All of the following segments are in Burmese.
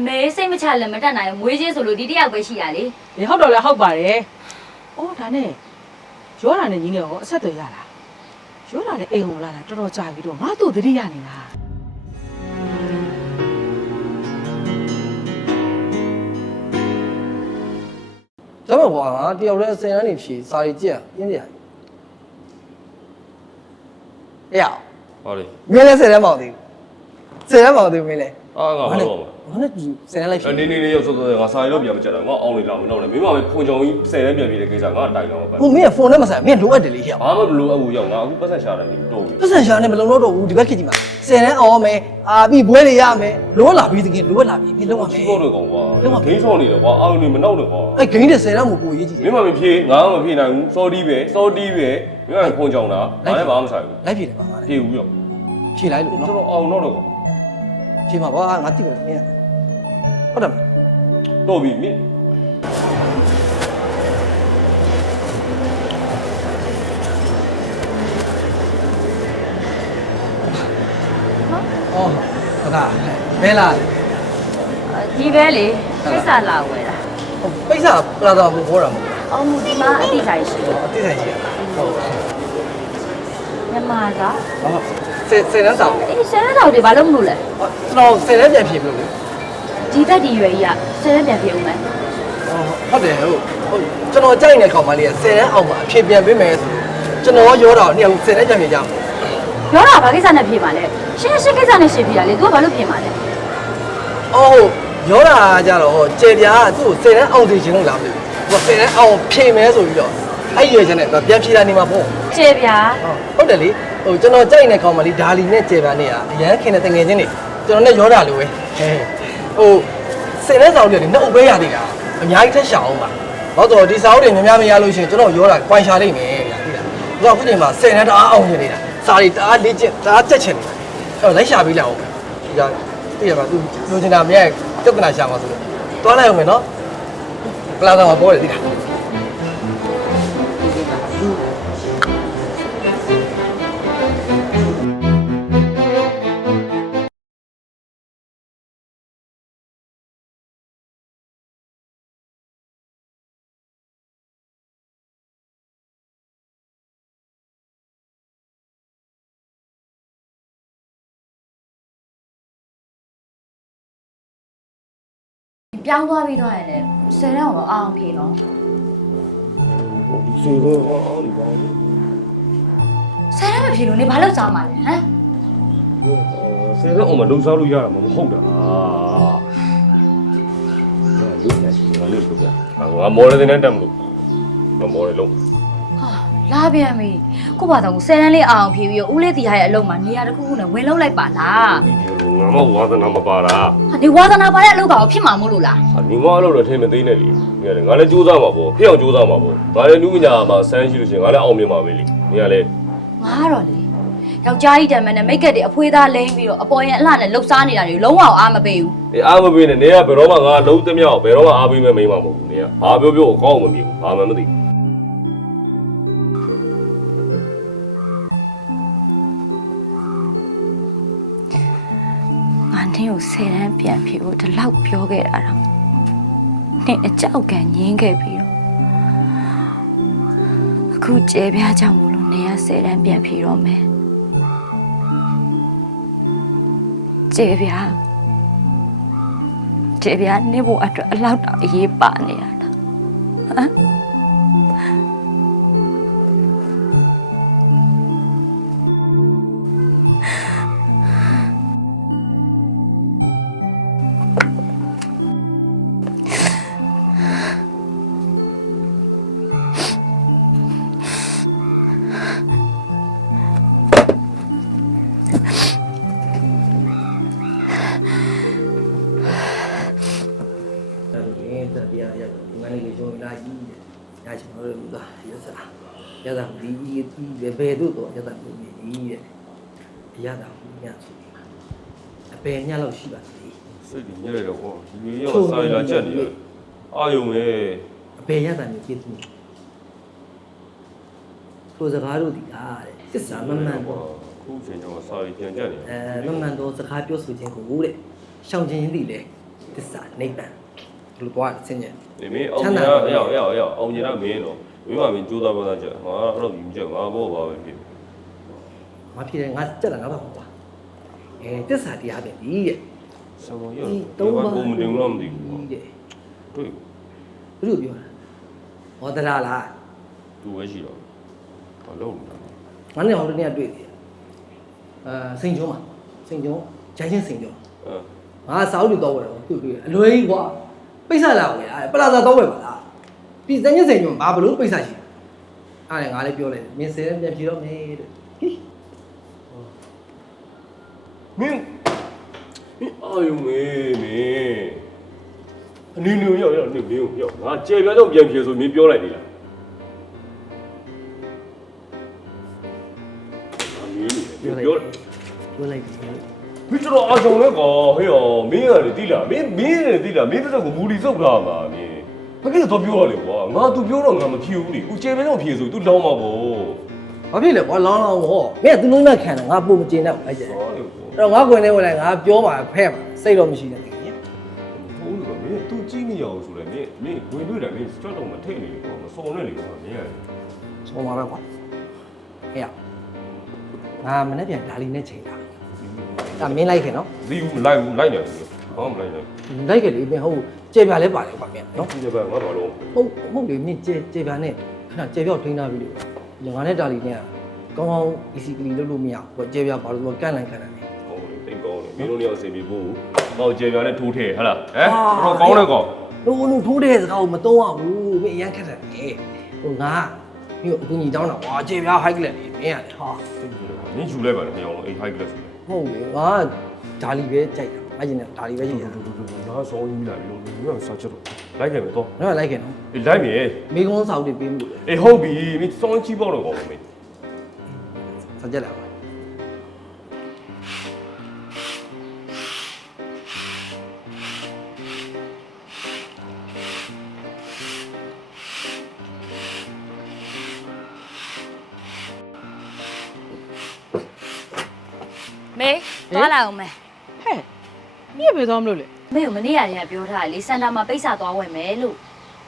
အမေစိတ်မချလည်းမတက်နိုင်ဘူးမွေးချင်းဆိုလို့ဒီတစ်ယောက်ပဲရှိရလေအေးဟုတ်တော့လဲဟုတ်ပါတယ်။အော်ဒါနဲ့ရောတာနဲ့ညီငယ်ရောအဆက်အသွယ်ရလား။ရောတာနဲ့အိမ်ဝင်လာတာတော်တော်ကြာပြီတော့ငါတို့သတိရနေတာကျမကွာတယောက်တည်းဆယ်တန်းနေဖြေစာရီကြည့်ရပြင်းပြရအေးရဟုတ်လေမင်းလည်းဆယ်တန်းမအောင်သေးဘူးဆယ်တန်းမအောင်သေးဘူးမင်းလည်းအာငါမလုပ်ပါ ငါနဲ့ဒီဆယ်တန်းလိုက်ဖြေဘူးနေနေနေရောက်စောစောငါစာရီတော့ပြန်မကြက်တာငါအောင်နေလာမလုပ်နဲ့မင်းမပဲခွန်ကြောင်ကြီးဆယ်တန်းပြန်ပြီးတဲ့ကိစ္စငါတိုင်တော့ပဲဟိုမင်းကဖုန်းနဲ့မဆိုင်မင်းလိုအပ်တယ်လေဟဲ့ဘာမှမလိုအပ်ဘူးရောက်ငါအခုပတ်ဆက်ရှာတယ်နေတော့ဘူးပတ်စံရှာနဲ့မလုံတော့တော့ဘူးဒီဘက်ခေတ်ကြီးမှာဆယ်တန်းအောင်မယ်အာပြီးဘွဲတွေရမယ်လိုလာပြီးတကယ်လိုလာပြီးပြီးလုံးဝချီမယ်ဖို့တော့ကောင်ကွာဂိမ်းဆော့နေတယ်ကွာအောင်နေမနောက်တော့ကွာအဲ့ဂိမ်းတဲ့ဆယ်တန်းကိုပိုရေးကြည့်မင်းမမဖြေငါမဖြေနိုင်ဘူးစော်ဒီပဲစော်ဒီပဲမင်းကခွန်ကြောင်တာဘာလဲဘာမှမဆိုင်ဘူးလိုက်ဖြေတယ်ပါငါဖြေဘူးရောဖြေလိုက်လို့ကျွန်နော်တော်အောင်တော့တော့ကွာဖြေမှာပါငါတိတယ်မင်း ဟုတ်တယ်မတော့ပြီမင်းအော်ဟုတ်တာမဲလားဒီပဲလေကိစ္စလာဝယ်တာပိဿာပလာတာကိုခေါ်တာမဟုတ်အော်မူဒီမှာအတိဆိုင်ရှိတယ်ဘူးအတိဆိုင်ကြီးဟုတ်မြန်မာကဟုတ်ဆယ်ဆယ်တန်းဆောင်တယ်အေးဆယ်ရက်တော့ဒီဘာလို့မလို့လဲကျွန်တော်ဆယ်တန်းပြန်ဖြေလို့လေ ဒီဘက်ဒီရွယ်ကြီးကဆယ်ရက်ပြန်ပြေဦးမယ်ဟုတ်တယ်ဟုတ်ဟုတ်ကျွန်တော်ကြိုက်နေတဲ့ခေါင်းမလေးကဆယ်တန်းအောင်မှာအဖြေပြန်ပေးမယ်ဆိုကျွန်တော်ရောတော့နှစ်ယောက်ဆယ်တန်းပြန်ပြင်ကြမှာရောတာဘာကိစ္စနဲ့ပြေမှာလဲရှင်းရှင်းကိစ္စနဲ့ရှင်းပြရလေ तू ကဘာလို့ပြေမှာလဲအော်ဟုတ်ရောတာကြတော့ကျေပြားကသူ့ကိုဆယ်တန်းအောင်စီခြင်းလို့လာပြီသူကဆယ်တန်းအောင်ဖြေမယ်ဆိုပြီးတော့အဲ့ဒီရွယ်ချက်နဲ့သူပြန်ဖြေတာနေမှာပေါ့ကျေပြာဟုတ်တယ်လေဟိုကျွန်တော်ကြိုက်နေတဲ့ခေါင်းမလေးဒါလီနဲ့ကျေပြားနဲ့ကအရန်ခင်တဲ့တငယ်ချင်းတွေကျွန်တော်နဲ့ရောတာလိုပဲဟဲ ဟိုဆယ်တန်းဆောင်တွေနှစ်အုပ်ပဲရသေးတာအများကြီးထက်ရှာအောင်ပါဘာလို့ဒီစာအုပ်တွေများများမရလို့ရှိရင်ကျွန်တော်ရောတာကွိုင်ရှာလိမ့်မယ်ဗျာသိလားသူကအခုချိန်မှာဆယ်တန်းတအားအောင်နေနေတာစာရီတအားလေ့ကျင့်တအားတက်ချင်နေတာအဲ့တော့လိုက်ရှာပေးလိုက်အောင်ဒီကသိရပါသူလိုချင်တာမရပြဿနာရှာမှာဆိုလို့သွားလိုက်အောင်မယ်နော်ကလာတော့ပေါ်တယ်သိလား ပြောင်းသွားပြီးတော့ရတယ်ဆယ်ရက်တော့အောင်ဖြေနော်ဒီစေတော့အောင်ဒီပါဆယ်ရက်မဖြေလို့နေဘာလို့စားမှာလဲဟမ်ဆယ်တော့အောင်မလုံစားလို့ရတာမဟုတ်တာလူညာရှိငါလို့ပြောပြငါမော်ရတဲ့နဲ့တက်မလို့ငါမော်ရလုံးဟာ လာပြန်ပြီကို့ဘာတော့ဆယ်ရက်လေးအောင်ဖြေပြီးတော့ဦးလေးတီဟာရဲ့အလုံးမှာနေရာတစ်ခုခုနဲ့ဝင်လုံးလိုက်ပါလားငါမဝါသနာမပါတာဟာနေဝါသနာပါတဲ့အလုပ်ကောင်ဖြစ်မှာမို့လို့လားဟာညီမအဲ့လိုတော့ထင်မသိနဲ့လေငါလည်းငါလည်းစူးစမ်းမှာပေါ့ဖျောက်စူးစမ်းမှာပေါ့ငါလည်းနုပညာမှာဆန်းရှိလို့ရှိရင်ငါလည်းအောင်မြင်မှာပဲလေညီကလည်းငါကတော့လေယောက်ျားကြီးတံမန်နဲ့မိတ်ကပ်တွေအဖွေးသားလိမ့်ပြီးတော့အပေါ်ရန်အလှနဲ့လှုပ်ရှားနေတာတွေလုံးဝအားမပေးဘူးဒီအားမပေးနဲ့နေကဘယ်တော့မှငါလုံးသမျှဘယ်တော့မှအားပေးမဲ့မိန်းမမဟုတ်ဘူးနေကဘာပြောပြောအကောင်းမမြင်ဘူးဘာမှမသိငါ တင်းကိုဆယ်တန်းပြန်ဖြေဖို့ဒီလောက်ပြောခဲ့တာတော့နင့်အကြောက်ကညင်းခဲ့ပြီးတော့အခုကျေပြားကြောင့်မလို့နေရဆယ်တန်းပြန်ဖြေတော့မယ်ကျေပြားကျေပြားနေဖို့အတွက်အလောက်တော့အရေးပါနေရတာဟ ရင်တတရားရဒီမလေးလေးကျုံလာကြီးရချင်လို့လာရစားရတာဒီဒီဘယ်ဘယ်တို့တော့ရတာကိုမြည်ကြီးတဲ့ရတာညဆိုအပယ်ညလောက်ရှိပါသေးစိတ်ကြီးညက်ရတော့ဟောဒီရောစာရလာချက်နေရအာယုံပဲအပယ်ရတာမျိုးပြည့်စုံထိုစကားတို့ဒီအားတဲ့စစ်စာမမှန်ပေါ့ခုချိန်တော့စာရပြန်ချက်နေအဲမမှန်တော့စကားပြောဆိုခြင်းကိုတဲ့ရှောင်ခြင်းသည်လေတစ္စာနိဗ္ဗာန် ဘယ်လိုသွားဆင်းရဲဒီမင်းအောင်မြင်ရအေးအေးအေးအောင်မြင်ရမင်းတော့မင်းကမင်းကြိုးစားပါသားချက်ဟာအဲ့တော့ဒီချက်ငါဘောပါပဲဖြစ်ငါဖြစ်တယ်ငါကြက်လာငါဘာကွာအဲတစ္ဆာတရားပဲဒီတဲ့ဆောင်းရတော့ဘာကိုမတင်လို့မသိဘူးတဲ့တွေ့ဘယ်လိုပြောတာဟောတလားလား သူပဲရှိတော့ဘာလို့လဲငါနဲ့ဟောတနေ့ကတွေ့တယ်အာစိန်ကျုံးမှာစိန်ကျုံးဂျိုင်းချင်းစိန်ကျုံးအဲ ငါစာအုပ်တွေတော့ဝယ်တော့သူ့တွေ့အလွယ်ကြီးကွာ ပိတ်ဆက်လာဝယ်အဲ့ပလာဇာတော့ဝယ်ပါလားဒီစင်ချင်းစိန်ကျုံးဘာဘလို့ပိတ်ဆက်ရှိအဲ့ဒါငါလည်းပြောလိုက်တယ်မင်းစဲပြန်ပြေတော့မေးတဲ့ဟိမင်းမင်းအာယုံမေးမင်းအနည်းနည်းရောက်ရောက်နေမင်းကိုရောက်ငါကျေပြားတော့ပြန်ပြေဆိုမင်းပြောလိုက်သေးလားအမင်းပြောတယ်ပြောလိုက်တယ် မင်းတို့အားဆောင်လဲကောဟေ့ရောမင်းရတယ်တိလားမင်းမင်းရတယ်တိလားမင်းတို့ကမူလီစုပ်လာမှာမင်းဘာဖြစ်လို့တော့ပြောရလဲကွာငါ तू ပြောတော့ငါမဖြေဘူးလေဦးကျေပြားတော့ဖြေဆို तू လောင်းမှာပေါ့ ဘာဖြစ်လဲကွာလောင်းလောင်းဟောမင်းကသူလုံးနဲ့ခံတယ်ငါပုံမကျင်တော့အဲ့ကျအဲ့ ဟောလေကွာ တော့ငါကွင်နေဝင်လိုက်ငါပြောပါဖဲ့ပါစိတ်တော့မရှိနဲ့တကယ်ကြီး ဟုတ်လို့မင်း तू ကြည့်နေရအောင်ဆိုလဲမင်းမင်းဝင်တွေ့တယ်မင်းစတော့တော့မထိတ်နေလေကွာမစုံနဲ့လေကွာမင်းရတယ် ဆုံးပါပဲကွာဟဲ့ငါမနေ့ပြန်ဒါလီနဲ့ချိန်တာ ဒါမင်းလိုက်ခင်နော်ဒီဘူးလိုက်ဘူးလိုက်နေတယ်ဘာမှမလိုက်နိုင်လိုက်ခဲ့လေမင်းဟုတ်ကျေပြားလဲပါတယ်ကွာမင်းနော်ဒီကဘာငါဘာလို့ဟုတ်ဟုတ်လေမင်းကျေကျေပြားနဲ့ခဏကျေပြောက်ထိန်းထားပြီလေငါနဲ့ဒါလီနဲ့ကောင်းကောင်း easily လုပ်လို့မရဘူးကျေပြားဘာလို့ကန့်လန့်ခံတယ်ကောင်းတယ်တိတ်ကောင်းတယ်မင်းတို့လည်းအစီပြေဖို့ဟောကျေပြားနဲ့ထိုးထဲဟဟလားဟမ်တော့ကောင်းတယ်ကောလို့လို့ထိုးတဲ့စကားကိုမသုံးရဘူးမင်းအရန်ခက်တယ်ဟိုငါမြို့အကူကြီးတောင်းတာဝါကျေပြား high class လေမင်းရတယ်ဟာမင်းယူလိုက်ပါလေမင်းအောင်လို့အိတ် high class ဆိုလဲ ဟုတ်လေငါဒါလီပဲကြိုက်တာအရင်ကဒါလီပဲကြိုက်တာငါစောင်းကြီးလာပြီလို့ငါစားချက်တော့လိုက်ခဲ့မယ်တော့တော့လိုက်ခင်နော်အေးလိုက်မယ်မိကုန်းဆောင်တွေပေးမှုလေအေးဟုတ်ပြီမင်းစောင်းကြီးပေါ့တော့ကောင်းမယ်စကြက်လာပါ မေသွားလာအောင်မေဟဲ့ညစ်ပဲသွားမလို့လေမေကိုမနေ့ကတည်းကပြောထားတယ်လေစန်တာမှာပိတ်စာသွားဝင်မယ်လို့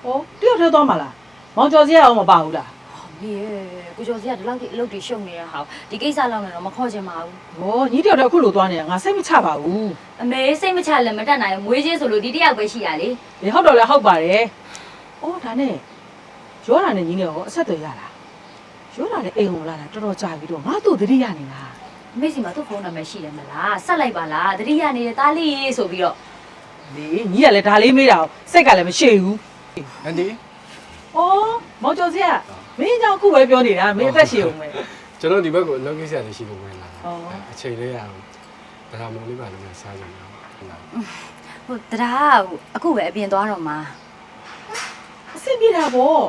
ဟောတယောက်ထဲသွားမှာလားမောင်ကျော်စီရအောင်မပါဘူးလားမေကိုကျော်စီကဒီလောက်ထိအလုပ်တွေရှုပ်နေတာဟာဒီကိစ္စလောက်နဲ့တော့မခေါ်ချင်ပါဘူးဟောညီတယောက်ထဲအခုလိုသွားနေတာငါစိတ်မချပါဘူးအမေစိတ်မချလည်းမတက်နိုင်ဘူးမွေးချင်းဆိုလို့ဒီတယောက်ပဲရှိရလေဒီဟုတ်တော့လဲဟုတ်ပါတယ်အော်ဒါနဲ့ရောတာနဲ့ညီနေရောအဆက်အသွယ်ရလားရောတာနဲ့အိမ်ဝင်လာတာတော်တော်ကြာပြီတော့ငါတို့သတိရနေတာအ မေစီမှာသူ့ဖုန်းနံပါတ်ရှိတယ်မလားဆက်လိုက်ပါလားတတိယနေတဲ့တားလေးရေးဆိုပြီးတော့လေညီကလည်းဒါလေးမေးတာကိုစိတ်ကလည်းမရှိဘူးအန်ဒီအော်မောင်ကျော်စီကမင်းကြောင့်အခုပဲပြောနေတာမင်းအသက်ရှိအောင်ပဲကျွန်တော်ဒီဘက်ကိုလောကိစ္စရရှိဖို့ဝင်လာဟောအချိန်လေးရအောင်ဒါကမောင်လေးပါလို့စားကြမှာဟိုတရားကအခုပဲအပြင်သွားတော့မှာအဆင်ပြေတာပေါ့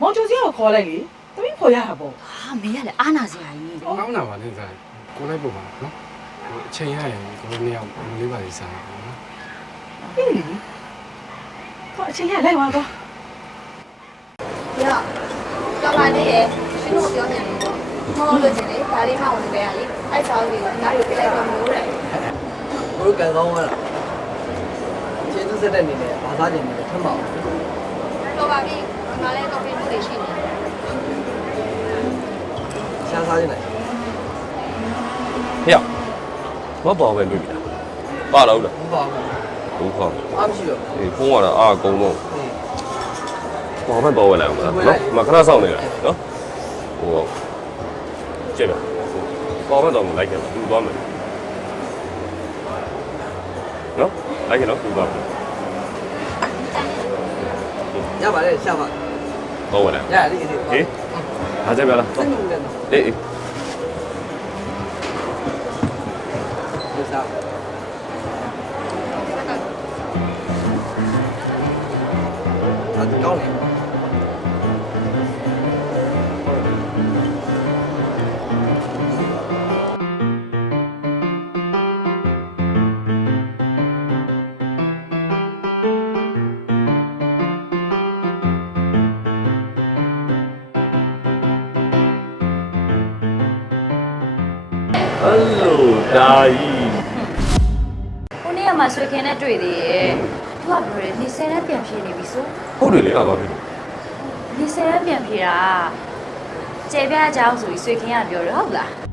မောင်ကျော်စီကိုခေါ်လိုက်လေတမီးခေါ်ရတာပေါ့ဟာမေကလည်းအားနာစရာကြီး အောင်းနာပါနဲ့စား ကိုလိုက်ပို့ပါနော်အချိန်ရရင်ကိုလေးနှစ်ယောက်မောင်လေးပါလေးစားပါနော်အေးလေခေါ်အချိန်ရလိုက်ပါတော့ရကြောက်ပါနေရဲ့ရှင်တို့ပြောနေတယ်ပေါ့မဟုတ်လို့ချင်းလေဒါလေးမှဝင်ပေးရလေအဲ့ဆောင်းလေးကိုနားယူပြလိုက်တော့မလို့တဲ့ဘိုးကန်ကောင်းသွားတာကျေးဇူးဆက်တဲ့အနေနဲ့ဘာသာကျင်တယ်ထမ်းပါအောင်တော့ပါပြီငါလည်းတော့ပြလို့ရှိနေတယ်ရှားစားခြင်း လိုက်ဟေ့ဘာပေါ်ပဲတွေ့ပြီလားပါလားဟုတ်လားဘူးပါဘူးဘူးခေါင်းအားမရှိတော့အေးဖုန်းကလည်းအာအကုန်လုံးအေးဘာမှတော့ဝင်လာအောင်လားနော်မခဏဆောင်နေတာနော်ဟိုကျေပါဘာမှတော့မလိုက်ခဲ့ဘူးသူသွားမယ်နော်လိုက်ခဲ့နော်သူသွားမယ်ရပါတယ်ရှာပါတော့ဝင်လာရလေးလေးဟေးအားကြပါလားစနေတယ်နော်အေးအေး ဟယ်လိုဒါကြီးဟိုနေ့ကမှဆွေခင်နဲ့တွေ့သေးရဲ့သူကပြောတယ်နေဆယ်နဲ့ပြန်ပြေးနေပြီဆိုဟုတ်တယ်လေအဲ့ဒါဖြစ်လို့နေဆယ်နဲ့ပြန်ပြေးတာကျေပြားအကြောင်းဆိုပြီးဆွေခင်ကပြောတယ်ဟုတ်လား